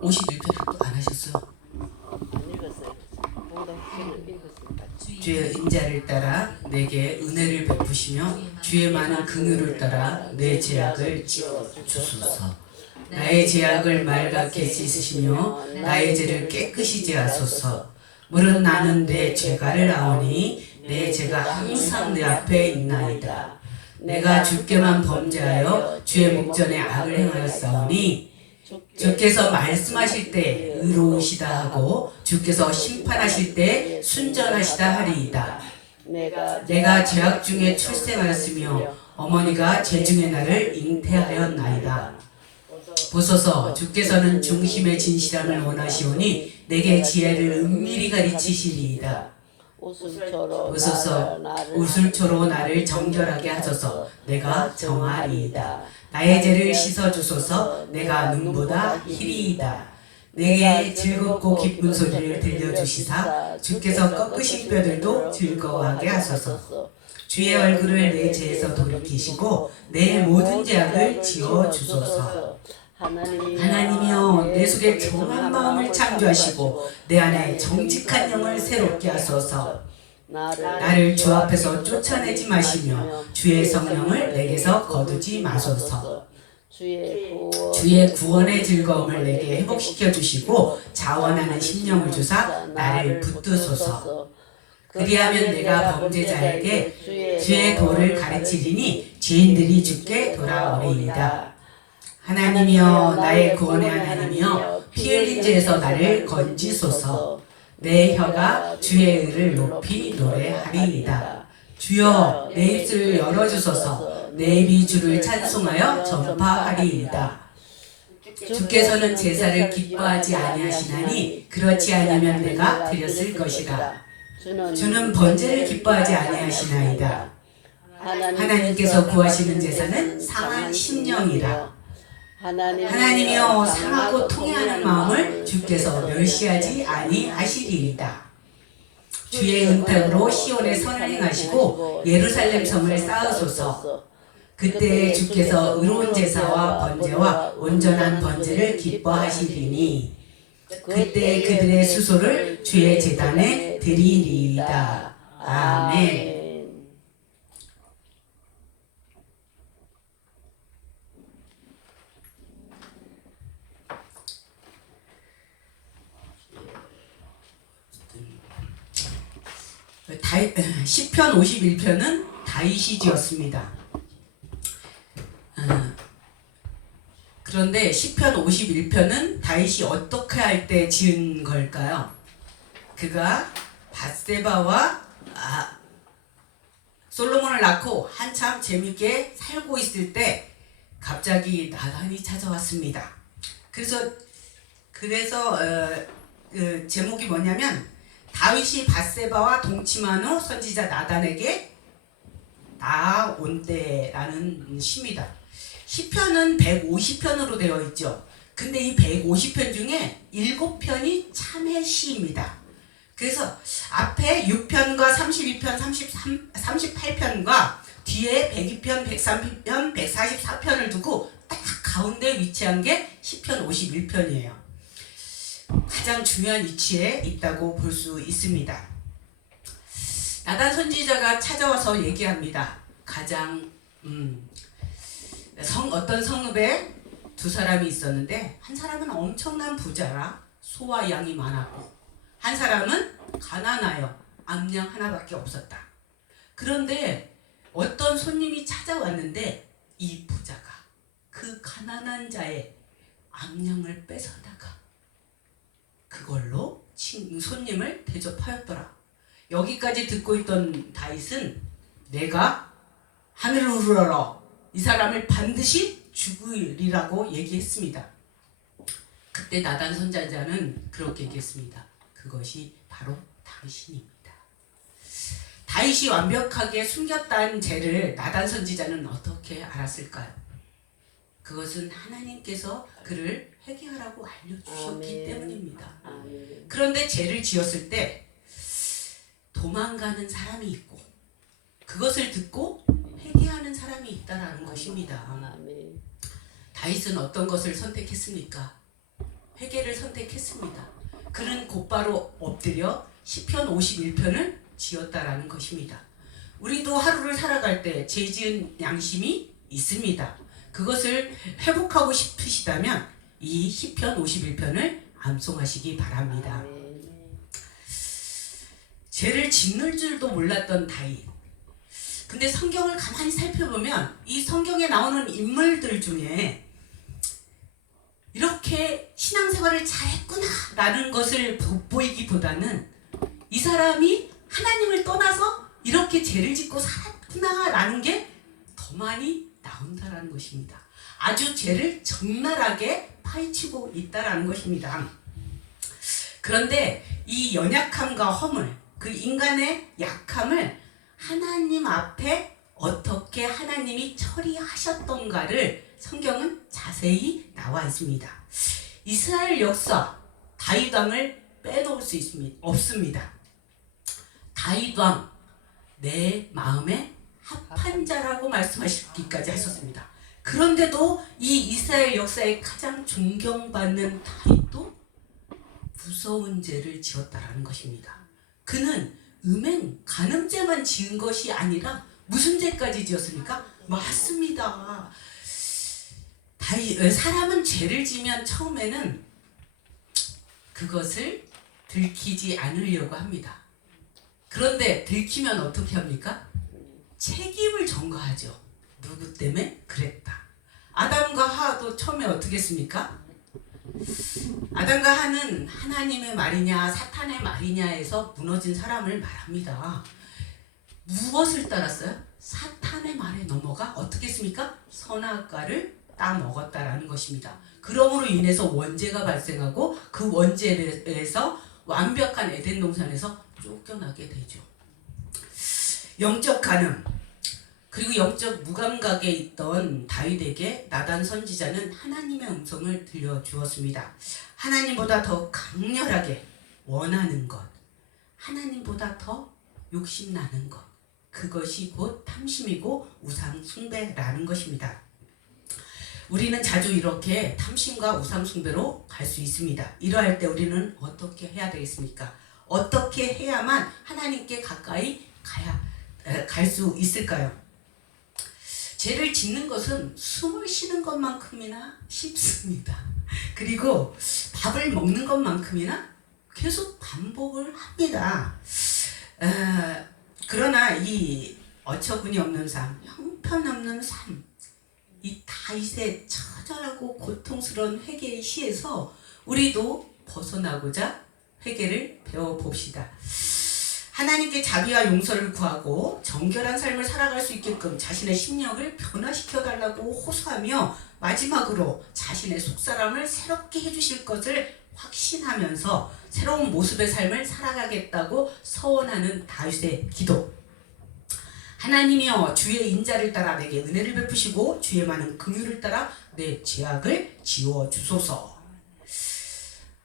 51편 안 하셨어요? 안 읽었어요. 봉독편을 읽었습니다. 주의 인자를 따라 내게 은혜를 베푸시며 주의 많은 긍휼을 따라 내 죄악을 지어주소서. 나의 죄악을 맑게 씻으시며 나의 죄를 깨끗이 제하소서. 물은 나는 내 죄가를 아오니 내 죄가 항상 내 앞에 있나이다. 내가 주께만 범죄하여 주의 목전에 악을 행하였사오니 주께서 말씀하실 때 의로우시다 하고 주께서 심판하실 때 순전하시다 하리이다. 내가 죄악 중에 출생하였으며 어머니가 죄 중에 나를 잉태하였나이다. 보소서 주께서는 중심의 진실함을 원하시오니 내게 지혜를 은밀히 가르치시리이다. 보소서 웃을초로 나를 정결하게 하소서. 내가 정하리이다. 나의 죄를 씻어주소서. 내가 눈보다 희리이다. 내게 즐겁고 기쁜 소리를 들려주시사 주께서 꺾으신 뼈들도 즐거워하게 하소서. 주의 얼굴을 내 죄에서 돌이키시고 내 모든 죄악을 지어주소서. 하나님이여 내 속에 정한 마음을 창조하시고 내 안에 정직한 영을 새롭게 하소서. 나를 주 앞에서 쫓아내지 마시며 주의 성령을 내게서 거두지 마소서. 주의 구원의 즐거움을 내게 회복시켜 주시고 자원하는 심령을 주사 나를 붙드소서. 그리하면 내가 범죄자에게 주의 도를 가르치리니 죄인들이 주께 돌아오리이다. 하나님이여 나의 구원의 하나님이여 피 흘린 죄에서 나를 건지소서. 내 혀가 주의 의를 높이 노래하리이다. 주여 내 입술을 열어주소서. 내 입이 주를 찬송하여 전파하리이다. 주께서는 제사를 기뻐하지 아니하시나니 그렇지 않으면 내가 드렸을 것이다. 주는 번제를 기뻐하지 아니하시나이다. 하나님께서 구하시는 제사는 상한 심령이라. 하나님이여 상하고 통회하는 마음을 주께서 멸시하지 아니하시리이다. 주의 은탁으로 시온에 선행하시고 예루살렘 성을 쌓으소서. 그때 주께서 의로운 제사와 번제와 온전한 번제를 기뻐하시리니 그때 그들의 수소를 주의 제단에 드리리이다. 아멘. 시편 51편은 다윗이 지었습니다. 그런데 시편 51편은 다윗이 어떻게 할 때 지은 걸까요? 그가 밧세바와 솔로몬을 낳고 한참 재밌게 살고 있을 때 갑자기 나단이 찾아왔습니다. 그래서 제목이 뭐냐면 다윗이 밧세바와 동침한 후 선지자 나단에게 나온 때라는 시입니다. 시편은 150편으로 되어 있죠. 근데 이 150편 중에 7편이 참회 시입니다. 그래서 앞에 6편과 32편, 38편과 뒤에 102편, 103편, 144편을 두고 딱 가운데 위치한 게 시편 51편이에요. 가장 중요한 위치에 있다고 볼 수 있습니다. 나단 선지자가 찾아와서 얘기합니다. 가장 어떤 성읍에 두 사람이 있었는데 한 사람은 엄청난 부자라 소와 양이 많았고 한 사람은 가난하여 암양 하나밖에 없었다. 그런데 어떤 손님이 찾아왔는데 이 부자가 그 가난한 자의 암양을 뺏어다가 그걸로 손님을 대접하였더라. 여기까지 듣고 있던 다윗은 내가 하늘을 우러러 이 사람을 반드시 죽으리라고 얘기했습니다. 그때 나단 선지자는 그렇게 얘기했습니다. 그것이 바로 당신입니다. 다윗이 완벽하게 숨겼다는 죄를 나단 선지자는 어떻게 알았을까요? 그것은 하나님께서 그를 회개하라고 알려주셨기 때문입니다. 그런데 죄를 지었을 때 도망가는 사람이 있고 그것을 듣고 회개하는 사람이 있다라는 것입니다. 다윗은 어떤 것을 선택했습니까? 회개를 선택했습니다. 그는 곧바로 엎드려 시편 51편을 지었다라는 것입니다. 우리도 하루를 살아갈 때 죄 지은 양심이 있습니다. 그것을 회복하고 싶으시다면 이 시편 51편을 암송하시기 바랍니다. 죄를 짓는 줄도 몰랐던 다윗. 근데 성경을 가만히 살펴보면 이 성경에 나오는 인물들 중에 이렇게 신앙생활을 잘했구나 라는 것을 돋보이기보다는 이 사람이 하나님을 떠나서 이렇게 죄를 짓고 살았구나 라는 게 더 많이 나온다라는 것입니다. 아주 죄를 적나라하게 파헤치고 있다라는 것입니다. 그런데 이 연약함과 허물, 그 인간의 약함을 하나님 앞에 어떻게 하나님이 처리하셨던가를 성경은 자세히 나와 있습니다. 이스라엘 역사 다윗 왕을 빼놓을 수 없습니다. 다윗 왕 내 마음에 합한 자라고 말씀하시기까지 하셨습니다. 그런데도 이 이스라엘 역사에 가장 존경받는 다윗도 무서운 죄를 지었다라는 것입니다. 그는 음행, 간음죄만 지은 것이 아니라 무슨 죄까지 지었습니까? 맞습니다. 사람은 죄를 지면 처음에는 그것을 들키지 않으려고 합니다. 그런데 들키면 어떻게 합니까? 책임을 전가하죠. 누구 때문에 그랬다. 아담과 하와도 처음에 어떻게 했습니까? 아담과 하와는 하나님의 말이냐 사탄의 말이냐에서 무너진 사람을 말합니다. 무엇을 따랐어요? 사탄의 말에 넘어가 어떻게 했습니까? 선악과를 따먹었다라는 것입니다. 그러므로 인해서 원죄가 발생하고 그 원죄에 대해서 완벽한 에덴 동산에서 쫓겨나게 되죠. 영적 간음 그리고 영적 무감각에 있던 다윗에게 나단 선지자는 하나님의 음성을 들려주었습니다. 하나님보다 더 강렬하게 원하는 것, 하나님보다 더 욕심나는 것, 그것이 곧 탐심이고 우상 숭배라는 것입니다. 우리는 자주 이렇게 탐심과 우상 숭배로 갈 수 있습니다. 이러할 때 우리는 어떻게 해야 되겠습니까? 어떻게 해야만 하나님께 가까이 갈 수 있을까요? 죄를 짓는 것은 숨을 쉬는 것만큼이나 쉽습니다. 그리고 밥을 먹는 것만큼이나 계속 반복을 합니다. 그러나 이 어처구니 없는 삶, 형편없는 삶, 이 다윗의 처절하고 고통스러운 회개의 시에서 우리도 벗어나고자 회개를 배워봅시다. 하나님께 자비와 용서를 구하고 정결한 삶을 살아갈 수 있게끔 자신의 심령을 변화시켜달라고 호소하며 마지막으로 자신의 속사람을 새롭게 해주실 것을 확신하면서 새로운 모습의 삶을 살아가겠다고 서원하는 다윗의 기도. 하나님이여 주의 인자를 따라 내게 은혜를 베푸시고 주의 많은 긍휼을 따라 내 죄악을 지워주소서.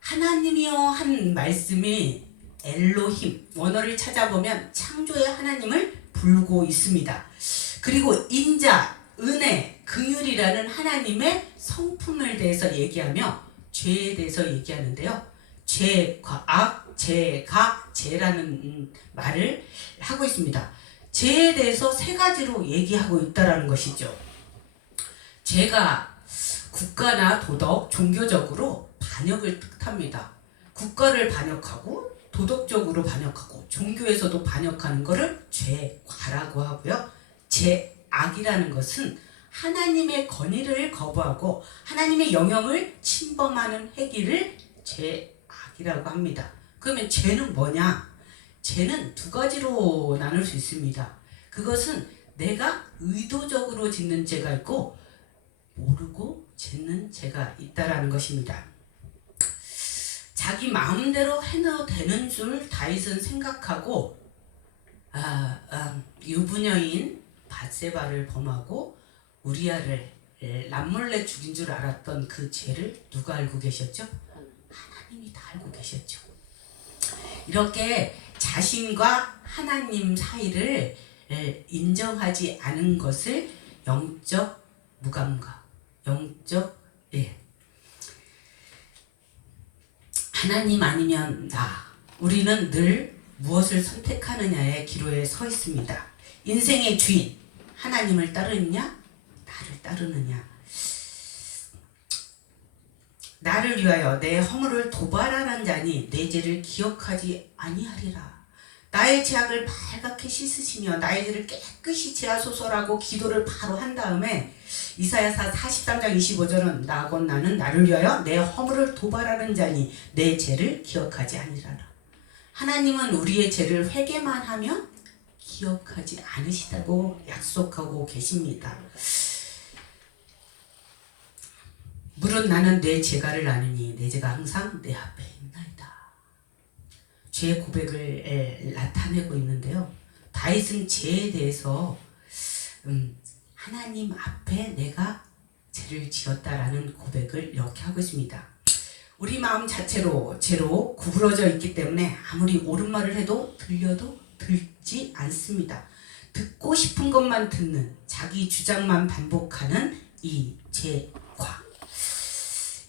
하나님이여 한 말씀이 엘로힘, 원어를 찾아보면 창조의 하나님을 부르고 있습니다. 그리고 인자, 은혜, 긍휼이라는 하나님의 성품을 대해서 얘기하며 죄에 대해서 얘기하는데요. 죄과 악, 죄가, 죄라는 말을 하고 있습니다. 죄에 대해서 세 가지로 얘기하고 있다는 것이죠. 죄가 국가나 도덕, 종교적으로 반역을 뜻합니다. 국가를 반역하고 도덕적으로 반역하고 종교에서도 반역하는 것을 죄과라고 하고요. 죄악이라는 것은 하나님의 권위를 거부하고 하나님의 영역을 침범하는 행위를 죄악이라고 합니다. 그러면 죄는 뭐냐? 죄는 두 가지로 나눌 수 있습니다. 그것은 내가 의도적으로 짓는 죄가 있고 모르고 짓는 죄가 있다라는 것입니다. 자기 마음대로 해도 되는 줄 다윗은 생각하고 유부녀인 밧세바를 범하고 우리아를 남몰래 죽인 줄 알았던 그 죄를 누가 알고 계셨죠? 하나님이 다 알고 계셨죠. 이렇게 자신과 하나님 사이를 인정하지 않은 것을 영적 무감각, 영적 하나님 아니면 나. 우리는 늘 무엇을 선택하느냐의 기로에 서 있습니다. 인생의 주인 하나님을 따르느냐 나를 따르느냐. 나를 위하여 내 허물을 도발하는 자니 내 죄를 기억하지 아니하리라. 나의 죄악을 발갛게 씻으시며 나의 죄를 깨끗이 제하소서라고 기도를 바로 한 다음에 이사야서 43장 25절은 나 곧 나는 나를 위하여 내 허물을 도발하는 자니 내 죄를 기억하지 아니하리라. 하나님은 우리의 죄를 회개만 하면 기억하지 않으시다고 약속하고 계십니다. 물은 나는 내 죄가를 아느니 내 죄가 항상 내 앞에 있나이다. 죄의 고백을 나타내고 있는데요. 다윗은 죄에 대해서 하나님 앞에 내가 죄를 지었다라는 고백을 이렇게 하고 있습니다. 우리 마음 자체로 죄로 구부러져 있기 때문에 아무리 옳은 말을 해도 들려도 듣지 않습니다. 듣고 싶은 것만 듣는 자기 주장만 반복하는 이 죄과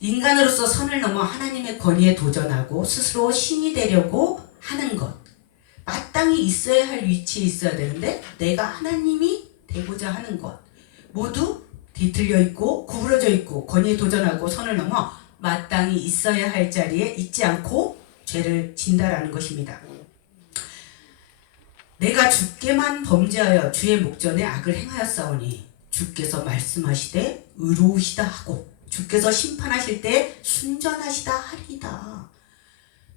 인간으로서 선을 넘어 하나님의 권위에 도전하고 스스로 신이 되려고 하는 것, 마땅히 있어야 할 위치에 있어야 되는데 내가 하나님이 되고자 하는 것 모두 뒤틀려 있고 구부러져 있고 권위에 도전하고 선을 넘어 마땅히 있어야 할 자리에 있지 않고 죄를 진다라는 것입니다. 내가 주께만 범죄하여 주의 목전에 악을 행하였사오니 주께서 말씀하시되 의로우시다 하고 주께서 심판하실 때 순전하시다 하리이다.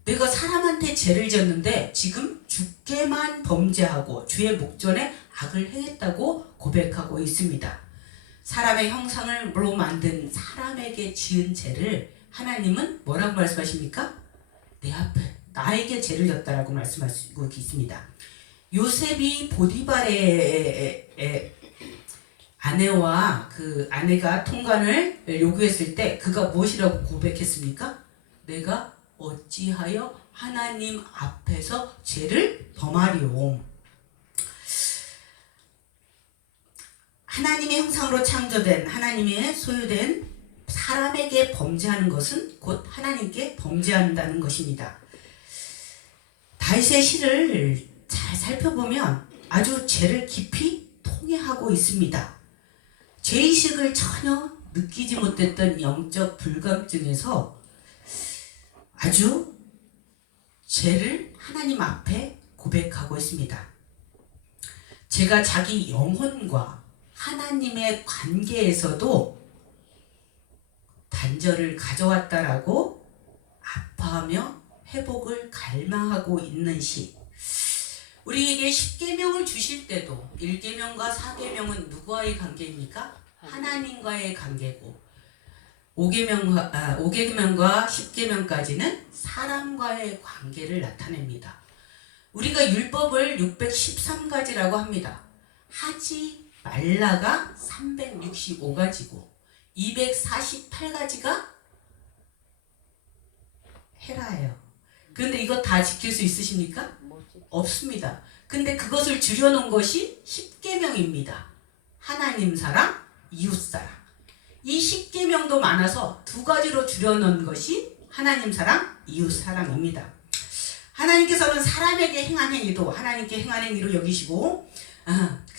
내가 사람한테 죄를 지었는데 지금 주께만 범죄하고 주의 목전에 악을 행했다고 고백하고 있습니다. 사람의 형상으로 만든 사람에게 지은 죄를 하나님은 뭐라고 말씀하십니까? 내 앞에 나에게 죄를 졌다라고 말씀하시고 있습니다. 요셉이 보디발의 아내와 그 아내가 통관을 요구했을 때 그가 무엇이라고 고백했습니까? 내가 어찌하여 하나님 앞에서 죄를 범하리오. 하나님의 형상으로 창조된 하나님의 소유된 사람에게 범죄하는 것은 곧 하나님께 범죄한다는 것입니다. 다윗의 시를 잘 살펴보면 아주 죄를 깊이 통회하고 있습니다. 죄의식을 전혀 느끼지 못했던 영적 불감증에서 아주 죄를 하나님 앞에 고백하고 있습니다. 제가 자기 영혼과 하나님의 관계에서도 단절을 가져왔다라고 아파하며 회복을 갈망하고 있는 시. 우리에게 10계명을 주실 때도 1계명과 4계명은 누구와의 관계입니까? 하나님과의 관계고 5계명과 10계명까지는 사람과의 관계를 나타냅니다. 우리가 율법을 613가지라고 합니다. 하지 말라가 365가지고 248가지가 해라예요. 그런데 이거 다 지킬 수 있으십니까? 없습니다. 근데 그것을 줄여놓은 것이 10계명입니다. 하나님 사랑, 이웃 사랑. 이 10계명도 많아서 두 가지로 줄여놓은 것이 하나님 사랑, 이웃 사랑입니다. 하나님께서는 사람에게 행한 행위도 하나님께 행한 행위로 여기시고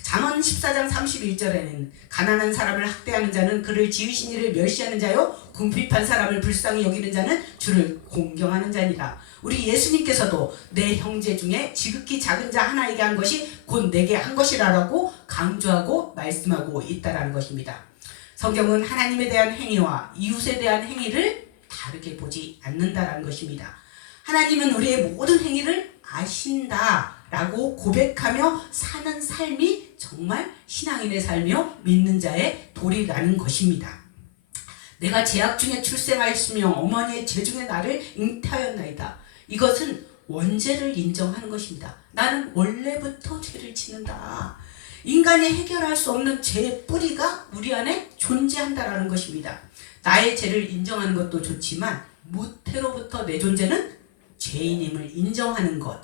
잠언 14장 31절에는 가난한 사람을 학대하는 자는 그를 지으신 이를 멸시하는 자요 궁핍한 사람을 불쌍히 여기는 자는 주를 공경하는 자니라. 우리 예수님께서도 내 형제 중에 지극히 작은 자 하나에게 한 것이 곧 내게 한 것이라고 강조하고 말씀하고 있다라는 것입니다. 성경은 하나님에 대한 행위와 이웃에 대한 행위를 다르게 보지 않는다라는 것입니다. 하나님은 우리의 모든 행위를 아신다라고 고백하며 사는 삶이 정말 신앙인의 삶이요 믿는 자의 도리라는 것입니다. 내가 죄악 중에 출생하였으며 어머니의 죄 중에 나를 잉태하였나이다. 이것은 원죄를 인정하는 것입니다. 나는 원래부터 죄를 짓는다. 인간이 해결할 수 없는 죄의 뿌리가 우리 안에 존재한다라는 것입니다. 나의 죄를 인정하는 것도 좋지만 모태로부터 내 존재는 죄인임을 인정하는 것.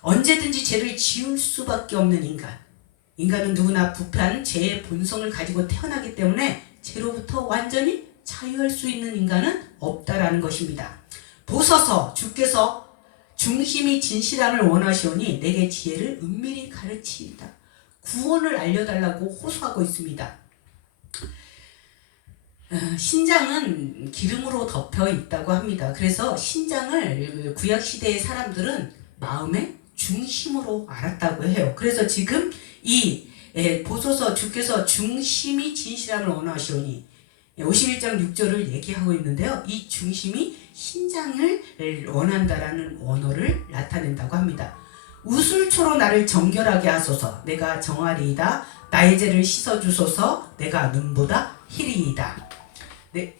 언제든지 죄를 지을 수밖에 없는 인간. 인간은 누구나 부패한 죄의 본성을 가지고 태어나기 때문에 죄로부터 완전히 자유할 수 있는 인간은 없다라는 것입니다. 보소서 주께서 중심이 진실함을 원하시오니 내게 지혜를 은밀히 가르치이다. 구원을 알려달라고 호소하고 있습니다. 신장은 기름으로 덮여 있다고 합니다. 그래서 신장을 구약시대의 사람들은 마음의 중심으로 알았다고 해요. 그래서 지금 이 보소서 주께서 중심이 진실함을 원하시오니 51장 6절을 얘기하고 있는데요. 이 중심이 신장을 원한다라는 언어를 나타낸다고 합니다. 우슬초로 나를 정결하게 하소서. 내가 정하리이다. 나의 죄를 씻어주소서. 내가 눈보다 희리이다. 네.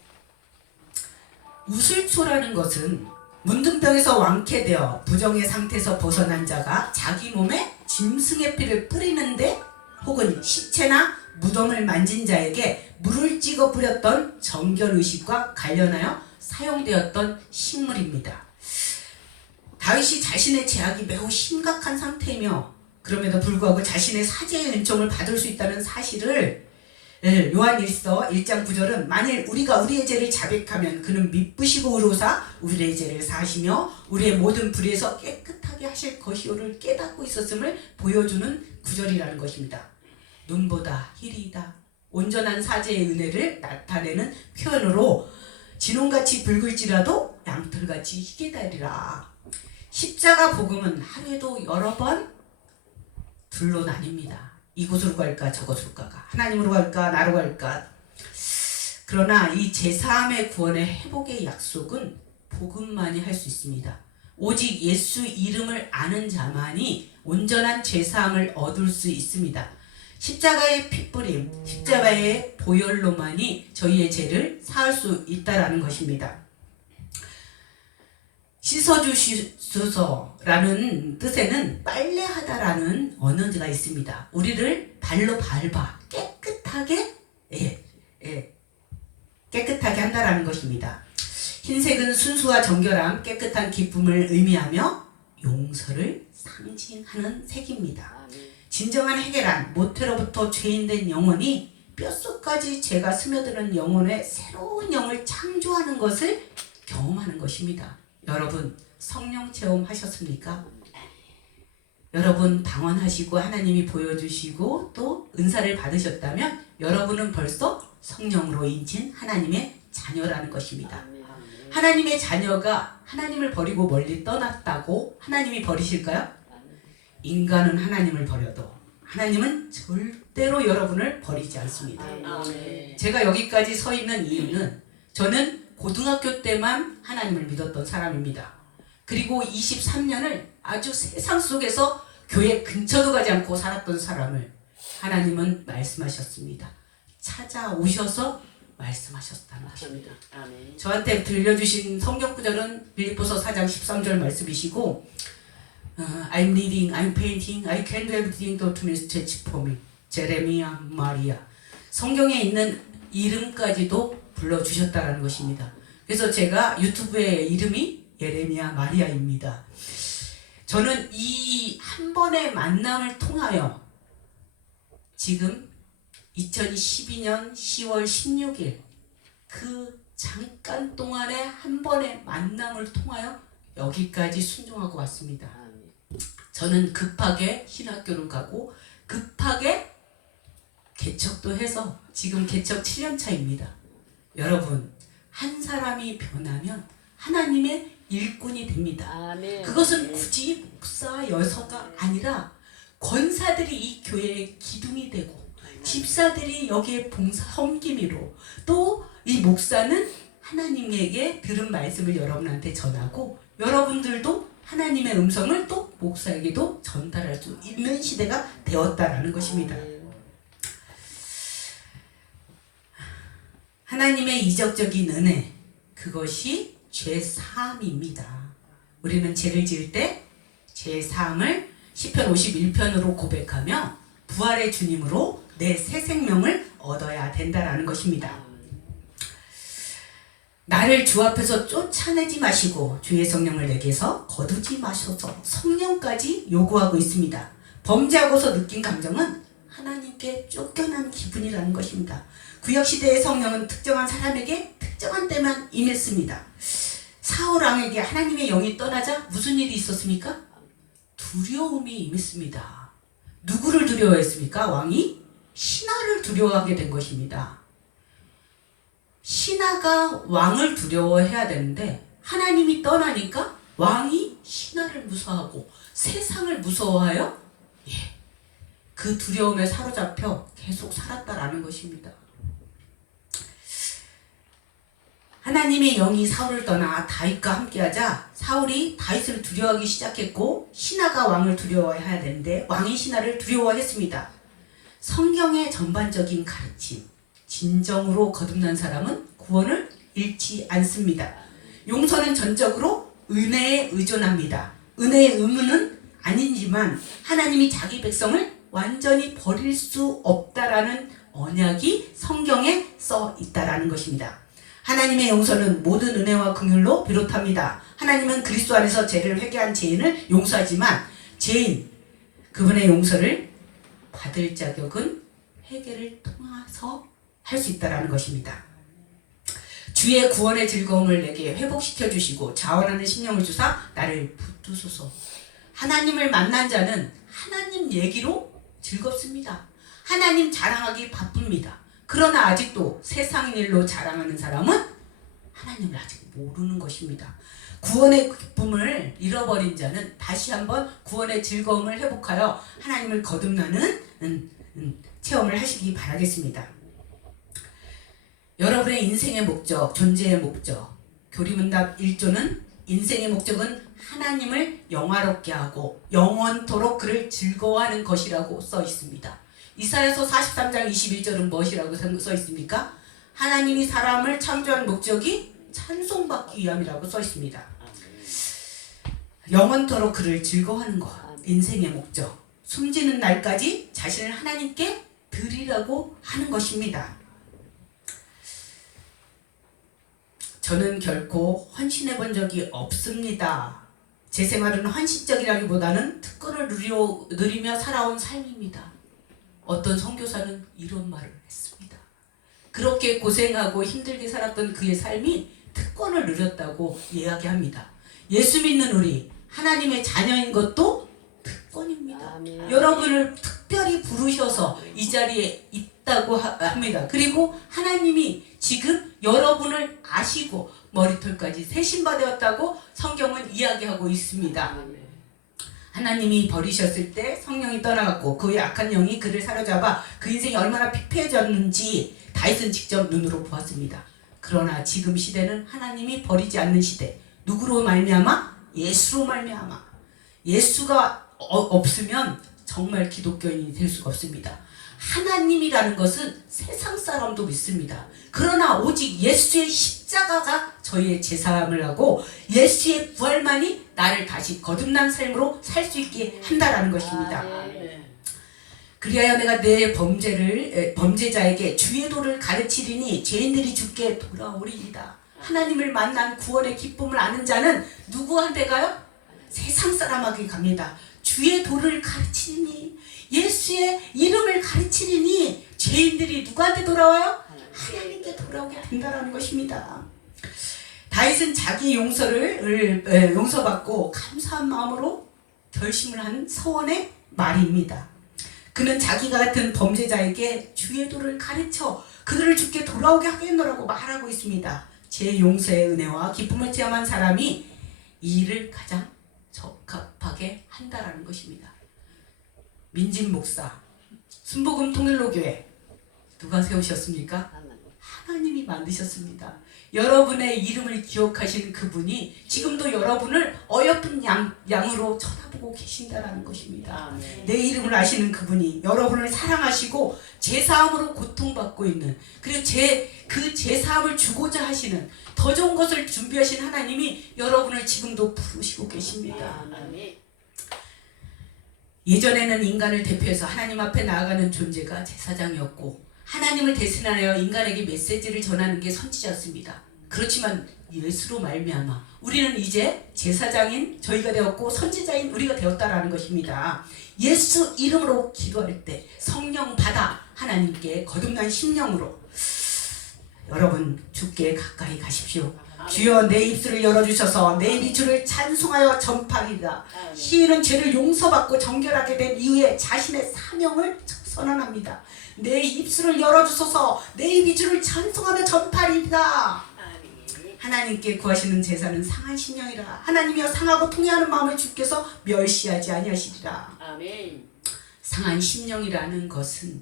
우슬초라는 것은 문둥병에서 완쾌되어 부정의 상태에서 벗어난 자가 자기 몸에 짐승의 피를 뿌리는데 혹은 시체나 무덤을 만진 자에게 물을 찍어 뿌렸던 정결의식과 관련하여 사용되었던 식물입니다. 다윗이 자신의 죄악이 매우 심각한 상태이며 그럼에도 불구하고 자신의 사죄의 은총을 받을 수 있다는 사실을 요한일서 1장 9절은 만일 우리가 우리의 죄를 자백하면 그는 미쁘시고 의로사 우리의 죄를 사하시며 우리의 모든 불의에서 깨끗하게 하실 것이오를 깨닫고 있었음을 보여주는 구절이라는 것입니다. 눈보다 희리이다. 온전한 사죄의 은혜를 나타내는 표현으로 진홍같이 붉을지라도 양털같이 희게 되리라. 십자가 복음은 하루에도 여러 번 둘로 나뉩니다. 이곳으로 갈까 저곳으로 갈까, 하나님으로 갈까 나로 갈까. 그러나 이 제사함의 구원의 회복의 약속은 복음만이 할 수 있습니다. 오직 예수 이름을 아는 자만이 온전한 제사함을 얻을 수 있습니다. 십자가의 피뿌림, 십자가의 보혈로만이 저희의 죄를 사할 수 있다라는 것입니다. 씻어주시소서라는 뜻에는 빨래하다라는 언어가 있습니다. 우리를 발로 밟아 깨끗하게 깨끗하게 한다라는 것입니다. 흰색은 순수와 정결함, 깨끗한 기쁨을 의미하며 용서를 상징하는 색입니다. 진정한 해결한 모태로부터 죄인된 영혼이 뼛속까지 죄가 스며드는 영혼의 새로운 영을 창조하는 것을 경험하는 것입니다. 여러분 성령 체험하셨습니까? 여러분 방언하시고 하나님이 보여주시고 또 은사를 받으셨다면 여러분은 벌써 성령으로 인친 하나님의 자녀라는 것입니다. 하나님의 자녀가 하나님을 버리고 멀리 떠났다고 하나님이 버리실까요? 인간은 하나님을 버려도 하나님은 절대로 여러분을 버리지 않습니다. 제가 여기까지 서 있는 이유는 저는 고등학교 때만 하나님을 믿었던 사람입니다. 그리고 23년을 아주 세상 속에서 교회 근처도 가지 않고 살았던 사람을 하나님은 말씀하셨습니다. 찾아오셔서 말씀하셨다는 것입니다. 저한테 들려주신 성경 구절은 빌립보서 4장 13절 말씀이시고 I'm reading, I'm painting, I can do everything that means stretch for me. 제레미야, 마리아. 성경에 있는 이름까지도 불러주셨다는 것입니다. 그래서 제가 유튜브의 이름이 예레미야 마리아입니다. 저는 이 한 번의 만남을 통하여 지금 2012년 10월 16일 그 잠깐 동안의 한 번의 만남을 통하여 여기까지 순종하고 왔습니다. 저는 급하게 신학교를 가고 급하게 개척도 해서 지금 개척 7년 차입니다. 여러분 한 사람이 변하면 하나님의 일꾼이 됩니다. 그것은 굳이 목사 여서가 아니라 권사들이 이 교회의 기둥이 되고 집사들이 여기에 봉사 섬김이로 또 이 목사는 하나님에게 들은 말씀을 여러분한테 전하고 여러분들도 하나님의 음성을 또 목사에게도 전달할 수 있는 시대가 되었다라는 것입니다. 하나님의 이적적인 은혜, 그것이 죄 사함입니다. 우리는 죄를 지을 때 죄 사함을 시편 51편으로 고백하며 부활의 주님으로 내 새 생명을 얻어야 된다라는 것입니다. 나를 주 앞에서 쫓아내지 마시고 주의 성령을 내게서 거두지 마셔서 성령까지 요구하고 있습니다. 범죄하고서 느낀 감정은 하나님께 쫓겨난 기분이라는 것입니다. 구약시대의 성령은 특정한 사람에게 특정한 때만 임했습니다. 사울 왕에게 하나님의 영이 떠나자 무슨 일이 있었습니까? 두려움이 임했습니다. 누구를 두려워했습니까? 왕이 신하를 두려워하게 된 것입니다. 신하가 왕을 두려워해야 되는데 하나님이 떠나니까 왕이 신하를 무서워하고 세상을 무서워하여 그 두려움에 사로잡혀 계속 살았다라는 것입니다. 하나님의 영이 사울을 떠나 다윗과 함께하자 사울이 다윗을 두려워하기 시작했고 신하가 왕을 두려워해야 되는데 왕이 신하를 두려워했습니다. 성경의 전반적인 가르침, 진정으로 거듭난 사람은 구원을 잃지 않습니다. 용서는 전적으로 은혜에 의존합니다. 은혜의 의무는 아니지만 하나님이 자기 백성을 완전히 버릴 수 없다라는 언약이 성경에 써 있다라는 것입니다. 하나님의 용서는 모든 은혜와 긍휼로 비롯합니다. 하나님은 그리스도 안에서 죄를 회개한 죄인을 용서하지만 죄인 그분의 용서를 받을 자격은 회개를 통해서 할 수 있다라는 것입니다. 주의 구원의 즐거움을 내게 회복시켜 주시고 자원하는 심령을 주사 나를 붙드소서. 하나님을 만난 자는 하나님 얘기로 즐겁습니다. 하나님 자랑하기 바쁩니다. 그러나 아직도 세상 일로 자랑하는 사람은 하나님을 아직 모르는 것입니다. 구원의 기쁨을 잃어버린 자는 다시 한번 구원의 즐거움을 회복하여 하나님을 거듭나는 체험을 하시기 바라겠습니다. 여러분의 인생의 목적, 존재의 목적, 교리문답 1조는 인생의 목적은 하나님을 영화롭게 하고 영원토록 그를 즐거워하는 것이라고 써 있습니다. 이사야서 43장 21절은 무엇이라고 써 있습니까? 하나님이 사람을 창조한 목적이 찬송받기 위함이라고 써 있습니다. 영원토록 그를 즐거워하는 것, 인생의 목적, 숨지는 날까지 자신을 하나님께 드리라고 하는 것입니다. 저는 결코 헌신해 본 적이 없습니다. 제 생활은 헌신적이라기보다는 특권을 누리며 살아온 삶입니다. 어떤 선교사는 이런 말을 했습니다. 그렇게 고생하고 힘들게 살았던 그의 삶이 특권을 누렸다고 이야기합니다. 예수 믿는 우리 하나님의 자녀인 것도 특권입니다. 아멘. 여러분을 특별히 부르셔서 이 자리에 있다고 합니다. 그리고 하나님이 지금 여러분을 아시고 머리털까지 세신받았다고 성경은 이야기하고 있습니다. 하나님이 버리셨을 때 성령이 떠나갔고 그의 악한 영이 그를 사로잡아 그 인생이 얼마나 피폐해졌는지 다윗은 직접 눈으로 보았습니다. 그러나 지금 시대는 하나님이 버리지 않는 시대. 누구로 말미암아? 예수로 말미암아. 예수가 없으면 정말 기독교인이 될 수가 없습니다. 하나님이라는 것은 세상 사람도 믿습니다. 그러나 오직 예수의 십자가가 저희의 제사함을 하고 예수의 부활만이 나를 다시 거듭난 삶으로 살 수 있게 한다라는 것입니다. 그리하여 내가 내 범죄자에게 주의 도를 가르치리니 죄인들이 주께 돌아오리이다. 하나님을 만난 구원의 기쁨을 아는 자는 누구한테 가요? 세상 사람에게 갑니다. 주의 도를 가르치리니 예수의 이름을 가르치리니 죄인들이 누구한테 돌아와요? 하나님께 돌아오게 된다는 것입니다. 다윗은 자기 용서받고 감사한 마음으로 결심을 한 서원의 말입니다. 그는 자기가 같은 범죄자에게 주의 도를 가르쳐 그들을 주께 돌아오게 하겠노라고 말하고 있습니다. 제 용서의 은혜와 기쁨을 체험한 사람이 이 일을 가장 적합하게 한다라는 것입니다. 민진 목사, 순복음 통일로교회 누가 세우셨습니까? 하나님이 만드셨습니다. 여러분의 이름을 기억하신 그분이 지금도 여러분을 어여쁜 양으로 쳐다보고 계신다라는 것입니다. 내 이름을 아시는 그분이 여러분을 사랑하시고 제사함으로 고통받고 있는, 그리고 그 제사함을 주고자 하시는 더 좋은 것을 준비하신 하나님이 여러분을 지금도 부르시고 계십니다. 예전에는 인간을 대표해서 하나님 앞에 나아가는 존재가 제사장이었고 하나님을 대신하여 인간에게 메시지를 전하는 게 선지자였습니다. 그렇지만 예수로 말미암아 우리는 이제 제사장인 저희가 되었고 선지자인 우리가 되었다라는 것입니다. 예수 이름으로 기도할 때 성령 받아 하나님께 거듭난 심령으로 여러분 주께 가까이 가십시오. 주여 내 입술을 열어주셔서 내 입이 주를 찬송하여 전파리라. 시인은 죄를 용서받고 정결하게 된 이후에 자신의 사명을 선언합니다. 내 입술을 열어주셔서 내 입이 주를 찬송하며 전파리라. 하나님께 구하시는 제사는 상한 심령이라. 하나님이여 상하고 통회하는 마음을 주께서 멸시하지 아니하시리라. 아멘. 상한 심령이라는 것은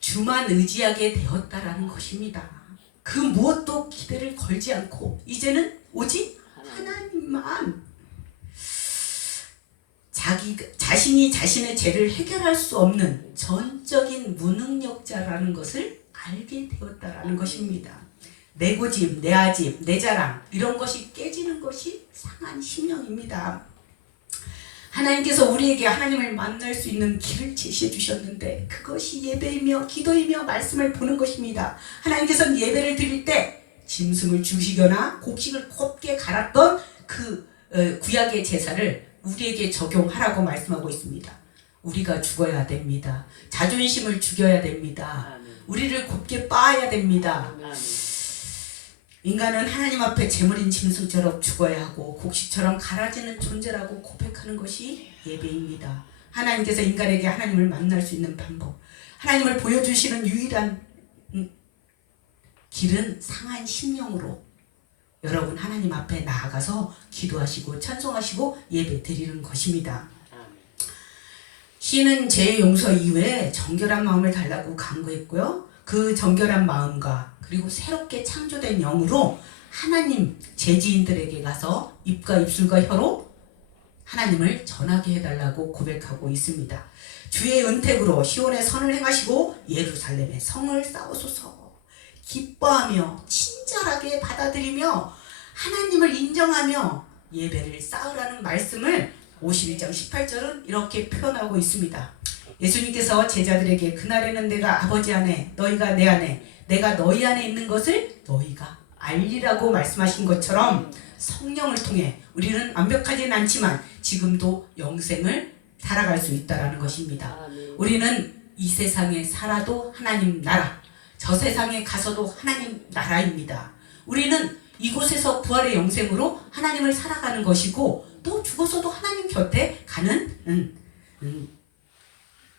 주만 의지하게 되었다라는 것입니다. 그 무엇도 기대를 걸지 않고 이제는 오직 하나님만, 자신이 자신의 죄를 해결할 수 없는 전적인 무능력자라는 것을 알게 되었다라는 것입니다. 내 고집, 내 아집, 내 자랑 이런 것이 깨지는 것이 상한 심령입니다. 하나님께서 우리에게 하나님을 만날 수 있는 길을 제시해 주셨는데 그것이 예배이며 기도이며 말씀을 보는 것입니다. 하나님께서는 예배를 드릴 때 짐승을 죽이거나 곡식을 곱게 갈았던 그 구약의 제사를 우리에게 적용하라고 말씀하고 있습니다. 우리가 죽어야 됩니다. 자존심을 죽여야 됩니다. 우리를 곱게 빻아야 됩니다. 인간은 하나님 앞에 제물인 짐승처럼 죽어야 하고 곡식처럼 갈아지는 존재라고 고백하는 것이 예배입니다. 하나님께서 인간에게 하나님을 만날 수 있는 방법, 하나님을 보여주시는 유일한 길은 상한 심령으로 여러분 하나님 앞에 나아가서 기도하시고 찬송하시고 예배 드리는 것입니다. 시인은 죄 용서 이후에 정결한 마음을 달라고 간구했고요. 그 정결한 마음과 그리고 새롭게 창조된 영으로 하나님 제지인들에게 가서 입과 입술과 혀로 하나님을 전하게 해달라고 고백하고 있습니다. 주의 은택으로 시온의 선을 행하시고 예루살렘의 성을 쌓으소서. 기뻐하며 친절하게 받아들이며 하나님을 인정하며 예배를 쌓으라는 말씀을 51장 18절은 이렇게 표현하고 있습니다. 예수님께서 제자들에게 그날에는 내가 아버지 안에 너희가 내 안에 내가 너희 안에 있는 것을 너희가 알리라고 말씀하신 것처럼 성령을 통해 우리는 완벽하지는 않지만 지금도 영생을 살아갈 수 있다는 것입니다. 우리는 이 세상에 살아도 하나님 나라, 저 세상에 가서도 하나님 나라입니다. 우리는 이곳에서 부활의 영생으로 하나님을 살아가는 것이고 또 죽어서도 하나님 곁에 가는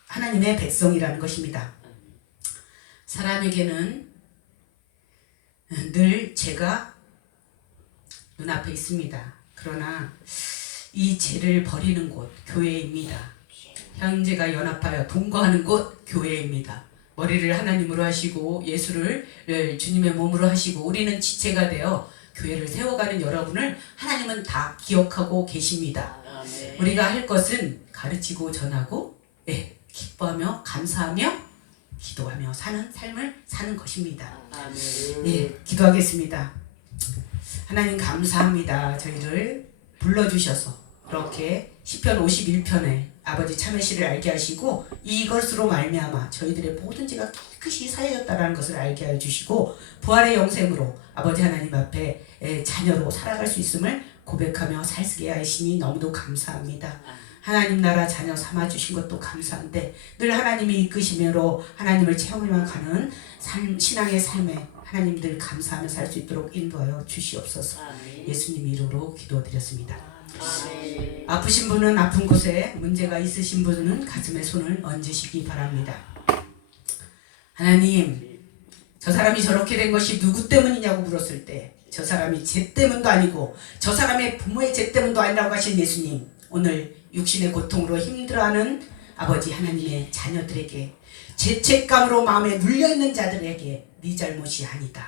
하나님의 백성이라는 것입니다. 사람에게는 늘 죄가 눈앞에 있습니다. 그러나 이 죄를 버리는 곳 교회입니다. 형제가 연합하여 동거하는 곳 교회입니다. 머리를 하나님으로 하시고 예수를 주님의 몸으로 하시고 우리는 지체가 되어 교회를 세워가는 여러분을 하나님은 다 기억하고 계십니다. 우리가 할 것은 가르치고 전하고 기뻐하며 감사하며 기도하며 사는 삶을 사는 것입니다. 기도하겠습니다. 하나님 감사합니다. 저희를 불러주셔서 그렇게 시편 51편에 아버지 참회시를 알게 하시고 이것으로 말미암아 저희들의 모든 죄가 깨끗이 사해졌다는 것을 알게 해주시고 부활의 영생으로 아버지 하나님 앞에 자녀로 살아갈 수 있음을 고백하며 살게 하시니 너무도 감사합니다. 하나님 나라 자녀 삼아주신 것도 감사한데 늘 하나님이 이끄심으로 하나님을 체험해만 가는 신앙의 삶에 하나님들 감사하며 살 수 있도록 인도하여 주시옵소서. 예수님 이름으로 기도드렸습니다. 아프신 분은 아픈 곳에, 문제가 있으신 분은 가슴에 손을 얹으시기 바랍니다. 하나님, 저 사람이 저렇게 된 것이 누구 때문이냐고 물었을 때 저 사람이 죄 때문도 아니고 저 사람의 부모의 죄 때문도 아니라고 하신 예수님, 오늘 육신의 고통으로 힘들어하는 아버지 하나님의 자녀들에게 죄책감으로 마음에 눌려있는 자들에게 네 잘못이 아니다,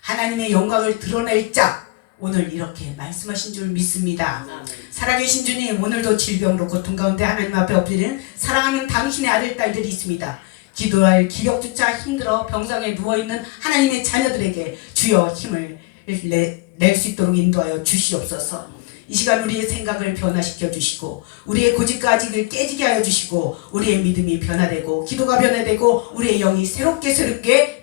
하나님의 영광을 드러낼 자, 오늘 이렇게 말씀하신 줄 믿습니다. 살아계신 주님, 오늘도 질병으로 고통 가운데 하나님 앞에 엎드리는 사랑하는 당신의 아들 딸들이 있습니다. 기도할 기력조차 힘들어 병상에 누워있는 하나님의 자녀들에게 주여 힘을 낼 수 있도록 인도하여 주시옵소서. 이 시간 우리의 생각을 변화시켜 주시고 우리의 고집과 아직을 깨지게 하여 주시고 우리의 믿음이 변화되고 기도가 변화되고 우리의 영이 새롭게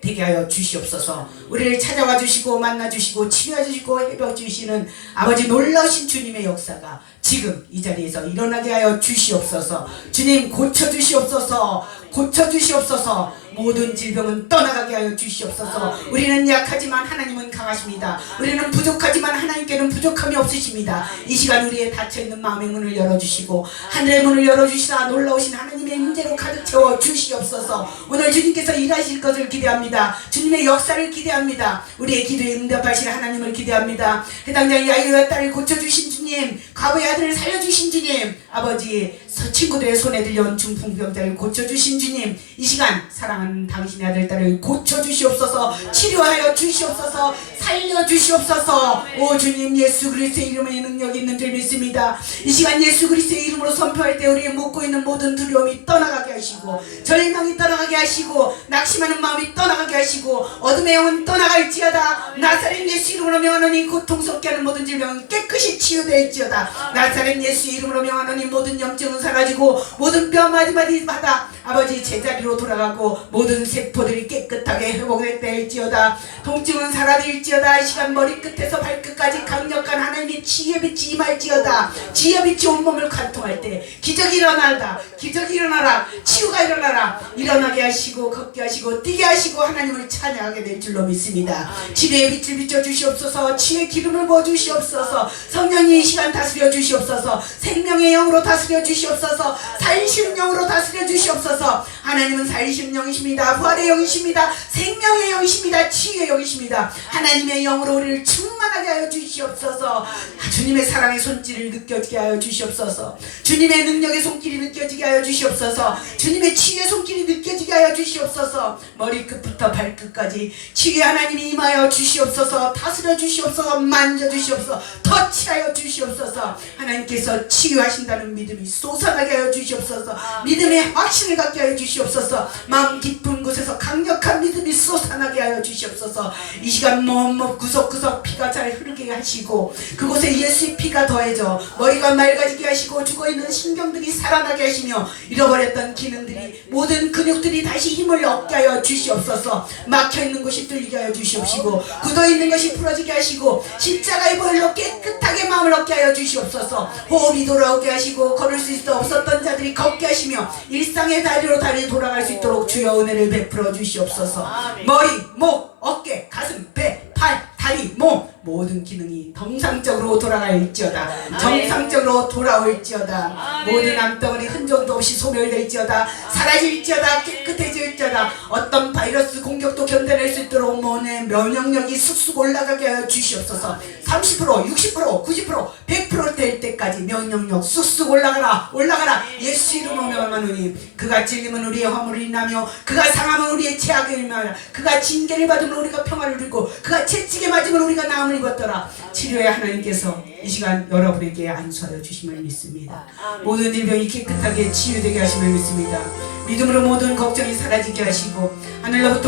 되게 하여 주시옵소서. 우리를 찾아와 주시고 만나 주시고 치료해 주시고 해병 주시는 아버지 놀라우신 주님의 역사가 지금 이 자리에서 일어나게 하여 주시옵소서. 주님 고쳐 주시옵소서. 고쳐 주시옵소서. 모든 질병은 떠나가게 하여 주시옵소서. 우리는 약하지만 하나님은 강하십니다. 우리는 부족하지만 하나님께는 부족함이 없으십니다. 이 시간 우리의 닫혀있는 마음의 문을 열어주시고 하늘의 문을 열어주시사 놀라우신 하나님의 임재로 가득 채워 주시옵소서. 오늘 주님께서 일하실 것을 기대합니다. 주님의 역사를 기대합니다. 우리의 기도에 응답하실 하나님을 기대합니다. 해당장 야이와 딸을 고쳐주신 주님, 과부의 아들을 살려주신 주님, 아버지 친구들의 손에 들려온 중풍병자를 고쳐주신 주님, 이 시간 사랑하는 당신의 아들 딸을 고쳐주시옵소서. 치료하여 주시옵소서. 살려주시옵소서. 오 주님, 예수 그리스도의 이름에 능력이 있는 줄 믿습니다. 이 시간 예수 그리스도의 이름으로 선포할 때 우리의 묻고 있는 모든 두려움이 떠나가게 하시고 절망이 떠나가게 하시고 낙심하는 마음이 떠나가게 하시고 어둠의 영은 떠나갈지어다. 나사렛 예수 이름으로 명하노니 고통스럽게 하는 모든 질병은 깨끗이 치유될지어다. 나사렛 예수 이름으로 명하노니 모든 염증은 사라지고 모든 뼈 마디마디마다 아버지 제자리로 돌아가고 모든 세포들이 깨끗하게 회복될지어다. 통증은 사라질지어다. 이 시간 머리끝에서 발끝까지 강력한 하나님의 치유의 빛이 임할지어다. 치유의 빛이 온몸을 관통할 때 기적이 일어나라. 기적이 일어나라. 치유가 일어나라. 일어나게 하시고 걷게 하시고 뛰게 하시고 하나님을 찬양하게 될 줄로 믿습니다. 치유의 빛을 비춰주시옵소서. 치유의 기름을 부어주시옵소서. 성령이 이 시간 다스려 주시옵소서. 생명의 영으로 다스려 주시옵소서. 살리시는 영으로 다스려 주시옵소서. 하나님은 살리시는 영이십니다. 부활의 영이십니다. 생명의 영이십니다. 치유의 영이십니다. 하나님의 영으로 우리를 충만하게 하여 주시옵소서. 주님의 사랑의 손길을 느껴지게 하여 주시옵소서. 주님의 능력의 손길이 느껴지게 하여 주시옵소서. 주님의 치유의 손길이 느껴지게 하여 주시옵소서. 머리끝부터 발끝까지 치유의 하나님이 임하여 주시옵소서. 다스려 주시옵소서. 만져 주시옵소서. 터치하여 주시옵소서. 하나님께서 치유하신다는 믿음이 솟아나게 하여 주시옵소서. 믿음의 확신을 갖게 하여 주시옵소서. 마음 깊은 곳에서 강력한 믿음이 솟아나게 하여 주시옵소서. 이 시간 몸 구석구석 피가 잘 흐르게 하시고 그곳에 예수의 피가 더해져 머리가 맑아지게 하시고 죽어있는 신경들이 살아나게 하시며 잃어버렸던 기능들이 모든 근육들이 다시 힘을 얻게 하여 주시옵소서. 막혀있는 곳이 뚫리게 하여 주시옵시고 굳어있는 것이 풀어지게 하시고 십자가의 보혈로 깨끗하게 마음을 얻게 하여 주시옵소서. 호흡이 돌아오게 하시고 걸을 수 있어 없었던 자들이 걷게 하시며 일상의 다리로 다리 돌아갈 수 있도록 주여 은혜를 베풀어 주시옵소서. 머리, 목, 어깨, 가슴, 배, 팔, 다리, 몸 모든 기능이 정상적으로 돌아갈지어다. 정상적으로 돌아올지어다. 모든 암덩어리 흔적도 없이 소멸될지어다. 사라질지어다. 깨끗해질지어다. 어떤 바이러스 공격도 견뎌낼 수 있도록 몸의 면역력이 쑥쑥 올라가게 하여 주시옵소서. 30%, 60%, 90%, 100% 될 때까지 면역력 쑥쑥 올라가라. 올라가라. 예수 이름으로 명하노니 그가 찔림은 우리의 화물을 인하며 그가 상함은 우리의 죄악을 인하며 그가 징계를 받으면 우리가 평화를 누리고 그가 채찍에 맞으면 우리가 나음을 입었더라. 치료의 하나님께서 이 시간 여러분에게 안수하여 주심을 믿습니다. 모든 질병이 깨끗하게 치유되게 하심을 믿습니다. 믿음으로 모든 걱정이 사라지게 하시고 하늘로부터